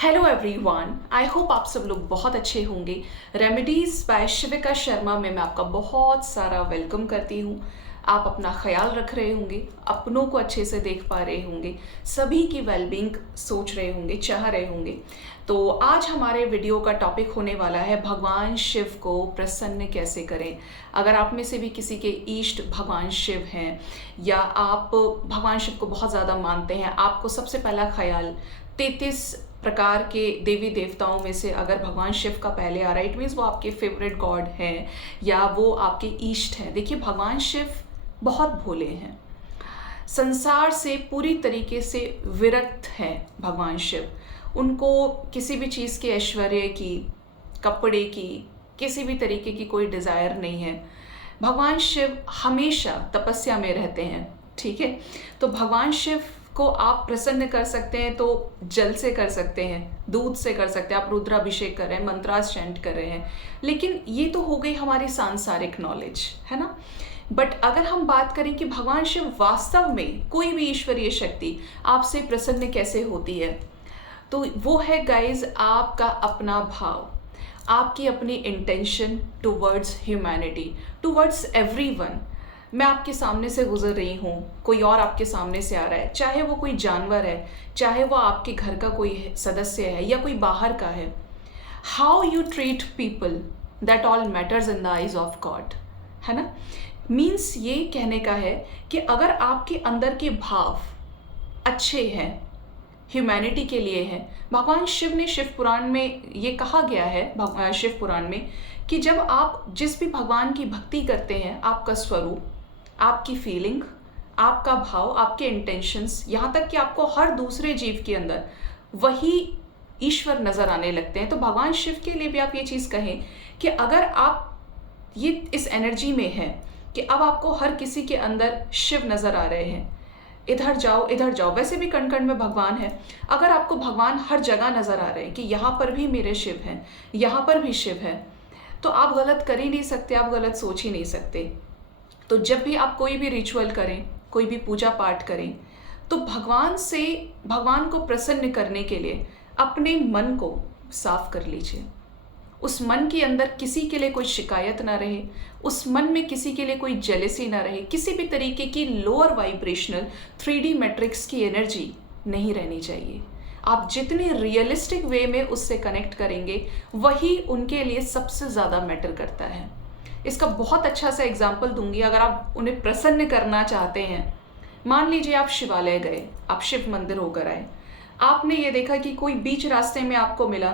Hello everyone, I hope आप सब लोग बहुत अच्छे होंगे। रेमेडीज बाय शिविका शर्मा में मैं आपका बहुत सारा वेलकम करती हूँ। आप अपना ख्याल रख रहे होंगे, अपनों को अच्छे से देख पा रहे होंगे, सभी की वेलबींग सोच रहे होंगे, चाह रहे होंगे। तो आज हमारे वीडियो का टॉपिक होने वाला है भगवान शिव को प्रसन्न कैसे करें। अगर आप में से भी किसी के इष्ट भगवान शिव हैं या आप भगवान शिव को बहुत ज़्यादा मानते हैं, आपको सबसे पहला ख्याल 33 प्रकार के देवी देवताओं में से अगर भगवान शिव का पहले आ रहा है, इट मीन्स वो आपके फेवरेट गॉड हैं या वो आपके इष्ट हैं। देखिए, भगवान शिव बहुत भोले हैं, संसार से पूरी तरीके से विरक्त हैं भगवान शिव। उनको किसी भी चीज़ के ऐश्वर्य की, कपड़े की, किसी भी तरीके की कोई डिज़ायर नहीं है। भगवान शिव हमेशा तपस्या में रहते हैं, ठीक है। तो भगवान शिव को आप प्रसन्न कर सकते हैं तो जल से कर सकते हैं, दूध से कर सकते हैं, आप रुद्राभिषेक कर रहे हैं, मंत्रास चैंट कर रहे हैं। लेकिन ये तो हो गई हमारी सांसारिक नॉलेज, है ना। बट अगर हम बात करें कि भगवान शिव वास्तव में कोई भी ईश्वरीय शक्ति आपसे प्रसन्न कैसे होती है, तो वो है गाइज आपका अपना भाव, आपकी अपनी intention towards humanity, towards everyone. मैं आपके सामने से गुजर रही हूँ, कोई और आपके सामने से आ रहा है, चाहे वो कोई जानवर है, चाहे वो आपके घर का कोई सदस्य है या कोई बाहर का है। How you treat people, that all matters in the eyes of God, है ना। मीन्स ये कहने का है कि अगर आपके अंदर के भाव अच्छे हैं, ह्यूमैनिटी के लिए है। भगवान शिव ने शिव पुराण में ये कहा गया है, शिव पुराण में, कि जब आप जिस भी भगवान की भक्ति करते हैं, आपका स्वरूप, आपकी फीलिंग, आपका भाव, आपके इंटेंशंस, यहाँ तक कि आपको हर दूसरे जीव के अंदर वही ईश्वर नजर आने लगते हैं। तो भगवान शिव के लिए भी आप ये चीज़ कहें कि अगर आप ये इस एनर्जी में हैं कि अब आपको हर किसी के अंदर शिव नजर आ रहे हैं, इधर जाओ इधर जाओ, वैसे भी कण कण में भगवान है, अगर आपको भगवान हर जगह नजर आ रहे हैं कि यहाँ पर भी मेरे शिव हैं, यहाँ पर भी शिव है, तो आप गलत कर ही नहीं सकते, आप गलत सोच ही नहीं सकते। तो जब भी आप कोई भी रिचुअल करें, कोई भी पूजा पाठ करें, तो भगवान को प्रसन्न करने के लिए अपने मन को साफ कर लीजिए। उस मन के अंदर किसी के लिए कोई शिकायत ना रहे, उस मन में किसी के लिए कोई जेलेसी ना रहे, किसी भी तरीके की लोअर वाइब्रेशनल 3D मैट्रिक्स की एनर्जी नहीं रहनी चाहिए। आप जितने रियलिस्टिक वे में उससे कनेक्ट करेंगे, वही उनके लिए सबसे ज़्यादा मैटर करता है। इसका बहुत अच्छा सा एग्जाम्पल दूंगी। अगर आप उन्हें प्रसन्न करना चाहते हैं, मान लीजिए आप शिवालय गए, आप शिव मंदिर होकर आए, आपने ये देखा कि कोई बीच रास्ते में आपको मिला,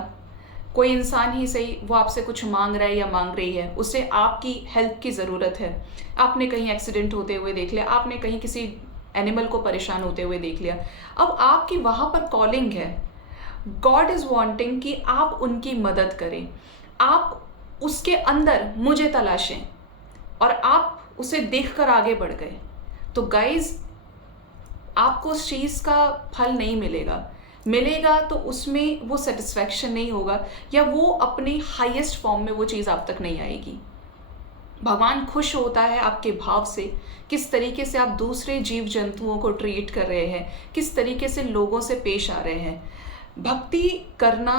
कोई इंसान ही सही, वो आपसे कुछ मांग रहा है या मांग रही है, उसे आपकी हेल्प की ज़रूरत है। आपने कहीं एक्सीडेंट होते हुए देख लिया, आपने कहीं किसी एनिमल को परेशान होते हुए देख लिया, अब आपकी वहाँ पर कॉलिंग है। गॉड इज़ वांटिंग कि आप उनकी मदद करें, आप उसके अंदर मुझे तलाशें, और आप उसे देखकर आगे बढ़ गए, तो गाइज आपको उस चीज़ का फल नहीं मिलेगा तो उसमें वो सेटिस्फैक्शन नहीं होगा, या वो अपनी हाईएस्ट फॉर्म में वो चीज़ आप तक नहीं आएगी। भगवान खुश होता है आपके भाव से, किस तरीके से आप दूसरे जीव जंतुओं को ट्रीट कर रहे हैं, किस तरीके से लोगों से पेश आ रहे हैं। भक्ति करना,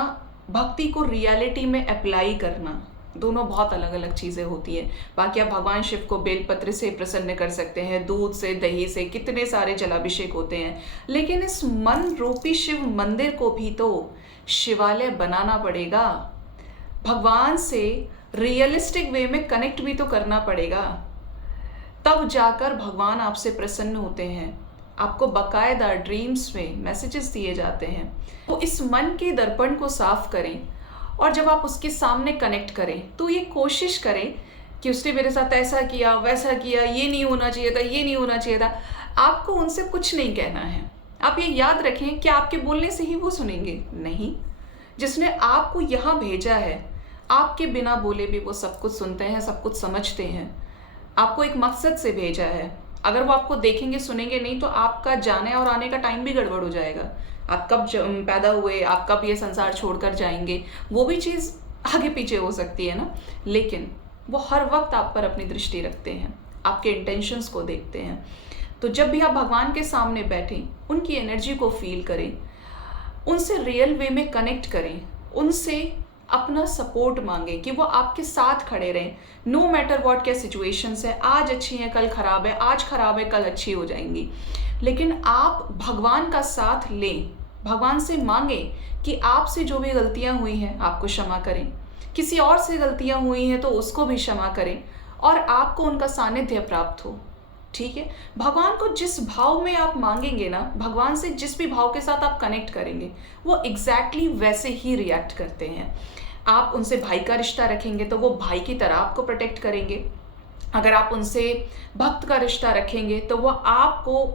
भक्ति को रियलिटी में अप्लाई करना, दोनों बहुत अलग अलग चीज़ें होती हैं। बाकी आप भगवान शिव को बेलपत्र से प्रसन्न कर सकते हैं, दूध से, दही से, कितने सारे जलाभिषेक होते हैं, लेकिन इस मन रूपी शिव मंदिर को भी तो शिवालय बनाना पड़ेगा। भगवान से रियलिस्टिक वे में कनेक्ट भी तो करना पड़ेगा, तब जाकर भगवान आपसे प्रसन्न होते हैं। आपको बकायदा ड्रीम्स में मैसेजेस दिए जाते हैं। तो इस मन के दर्पण को साफ करें, और जब आप उसके सामने कनेक्ट करें तो ये कोशिश करें कि उसने मेरे साथ ऐसा किया, वैसा किया, ये नहीं होना चाहिए था, ये नहीं होना चाहिए था। आपको उनसे कुछ नहीं कहना है। आप ये याद रखें कि आपके बोलने से ही वो सुनेंगे नहीं। जिसने आपको यहाँ भेजा है, आपके बिना बोले भी वो सब कुछ सुनते हैं, सब कुछ समझते हैं। आपको एक मकसद से भेजा है। अगर वो आपको देखेंगे, सुनेंगे नहीं, तो आपका जाने और आने का टाइम भी गड़बड़ हो जाएगा। आप कब पैदा हुए, आप कब ये संसार छोड़कर जाएंगे, वो भी चीज़ आगे पीछे हो सकती है ना। लेकिन वो हर वक्त आप पर अपनी दृष्टि रखते हैं, आपके इंटेंशंस को देखते हैं। तो जब भी आप भगवान के सामने बैठें, उनकी एनर्जी को फील करें, उनसे रियल वे में कनेक्ट करें, उनसे अपना सपोर्ट मांगे कि वो आपके साथ खड़े रहें, नो मैटर व्हाट क्या सिचुएशंस है, आज अच्छी हैं कल खराब है, आज खराब है कल अच्छी हो जाएंगी। लेकिन आप भगवान का साथ लें, भगवान से मांगें कि आपसे जो भी गलतियां हुई हैं आपको क्षमा करें, किसी और से गलतियां हुई हैं तो उसको भी क्षमा करें, और आपको उनका सानिध्य प्राप्त हो। ठीक है, भगवान को जिस भाव में आप मांगेंगे ना, भगवान से जिस भी भाव के साथ आप कनेक्ट करेंगे, वो एग्जैक्टली वैसे ही रिएक्ट करते हैं। आप उनसे भाई का रिश्ता रखेंगे तो वो भाई की तरह आपको प्रोटेक्ट करेंगे। अगर आप उनसे भक्त का रिश्ता रखेंगे तो वो आपको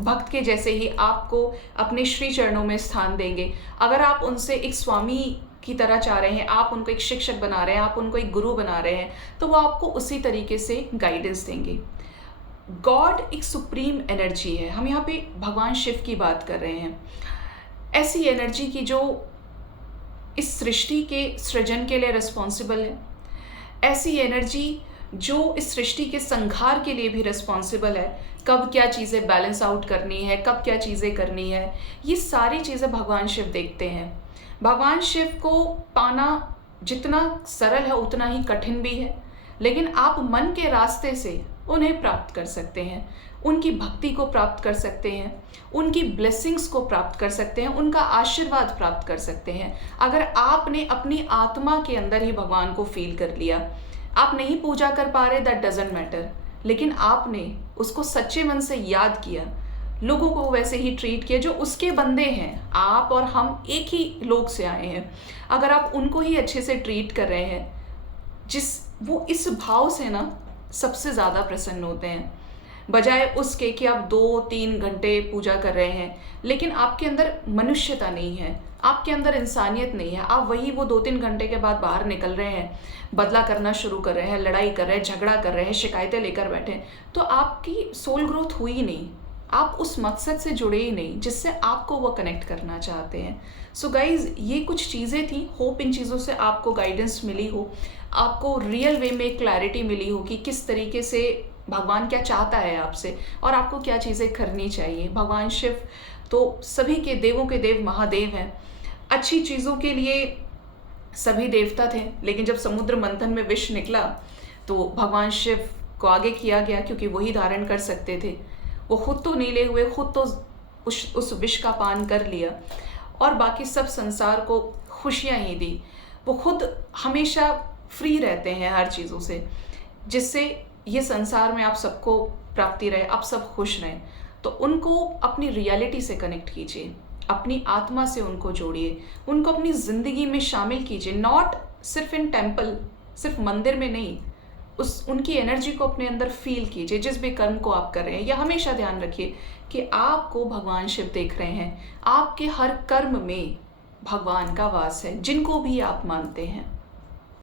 भक्त के जैसे ही आपको अपने श्री चरणों में स्थान देंगे। अगर आप उनसे एक स्वामी की तरह चाह रहे हैं, आप उनको एक शिक्षक बना रहे हैं, आप उनको एक गुरु बना रहे हैं, तो वो आपको उसी तरीके से गाइडेंस देंगे। गॉड एक सुप्रीम एनर्जी है, हम यहाँ पे भगवान शिव की बात कर रहे हैं। ऐसी एनर्जी की जो इस सृष्टि के सृजन के लिए रिस्पॉन्सिबल है, ऐसी एनर्जी जो इस सृष्टि के संहार के लिए भी रिस्पॉन्सिबल है। कब क्या चीज़ें बैलेंस आउट करनी है, कब क्या चीज़ें करनी है, ये सारी चीज़ें भगवान शिव देखते हैं। भगवान शिव को पाना जितना सरल है उतना ही कठिन भी है, लेकिन आप मन के रास्ते से उन्हें प्राप्त कर सकते हैं, उनकी भक्ति को प्राप्त कर सकते हैं, उनकी ब्लेसिंग्स को प्राप्त कर सकते हैं, उनका आशीर्वाद प्राप्त कर सकते हैं। अगर आपने अपनी आत्मा के अंदर ही भगवान को फील कर लिया, आप नहीं पूजा कर पा रहे, दैट डजंट मैटर, लेकिन आपने उसको सच्चे मन से याद किया, लोगों को वैसे ही ट्रीट किया जो उसके बंदे हैं। आप और हम एक ही लोग से आए हैं, अगर आप उनको ही अच्छे से ट्रीट कर रहे हैं, वो इस भाव से ना सबसे ज़्यादा प्रसन्न होते हैं। बजाय उसके कि आप 2-3 घंटे पूजा कर रहे हैं लेकिन आपके अंदर मनुष्यता नहीं है, आपके अंदर इंसानियत नहीं है, आप वही वो 2-3 घंटे के बाद बाहर निकल रहे हैं, बदला करना शुरू कर रहे हैं, लड़ाई कर रहे हैं, झगड़ा कर रहे हैं, शिकायतें लेकर बैठे हैं, तो आपकी सोल ग्रोथ हुई नहीं, आप उस मकसद से जुड़े ही नहीं जिससे आपको वो कनेक्ट करना चाहते हैं। सो गाइज, ये कुछ चीज़ें थी, होप इन चीज़ों से आपको गाइडेंस मिली हो, आपको रियल वे में क्लैरिटी मिली हो कि किस तरीके से भगवान क्या चाहता है आपसे और आपको क्या चीज़ें करनी चाहिए। भगवान शिव तो सभी के देवों के देव महादेव हैं, अच्छी चीज़ों के लिए सभी देवता थे, लेकिन जब समुद्र मंथन में विष निकला तो भगवान शिव को आगे किया गया क्योंकि वही धारण कर सकते थे। वो खुद तो नीले हुए, खुद तो उस विष का पान कर लिया और बाकी सब संसार को खुशियाँ ही दी। वो खुद हमेशा फ्री रहते हैं हर चीज़ों से, जिससे ये संसार में आप सबको प्राप्ति रहे, आप सब खुश रहें। तो उनको अपनी रियलिटी से कनेक्ट कीजिए, अपनी आत्मा से उनको जोड़िए, उनको अपनी ज़िंदगी में शामिल कीजिए, नॉट सिर्फ इन टेम्पल, सिर्फ मंदिर में नहीं, उनकी एनर्जी को अपने अंदर फील कीजिए जिस भी कर्म को आप कर रहे हैं। यह हमेशा ध्यान रखिए कि आपको भगवान शिव देख रहे हैं, आपके हर कर्म में भगवान का वास है, जिनको भी आप मानते हैं।